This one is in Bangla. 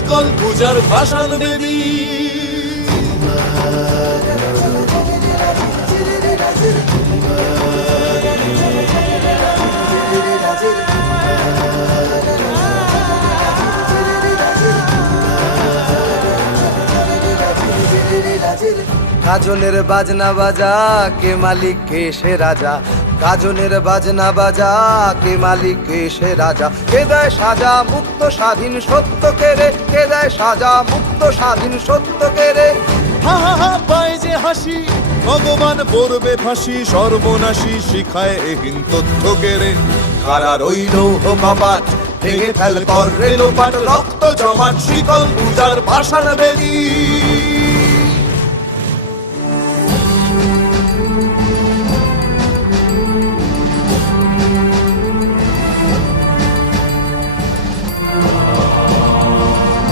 শিকল পূজার ভাষণ বেদী। গাজনের বাজনা বাজা, কে মালিক কে সে রাজা। গাজনের বাজনা বাজা, কে মালিক কে সে রাজা। কে দেয় সাজা মুক্ত স্বাধীন সত্য কেড়ে, কে দেয় সাজা মুক্ত স্বাধীন সত্য কেড়ে। হা হা হা পায় যে হাসি, ভগবান পড়বে ফাঁসি, সর্বনাশী শিখায় এহীন তথ্য কেড়ে। কারা রইল ও কপাট, ভেঙে ফেল কর রেলোপাট, রক্ত জমাট শিকল পূজার ভাষণ বেদী।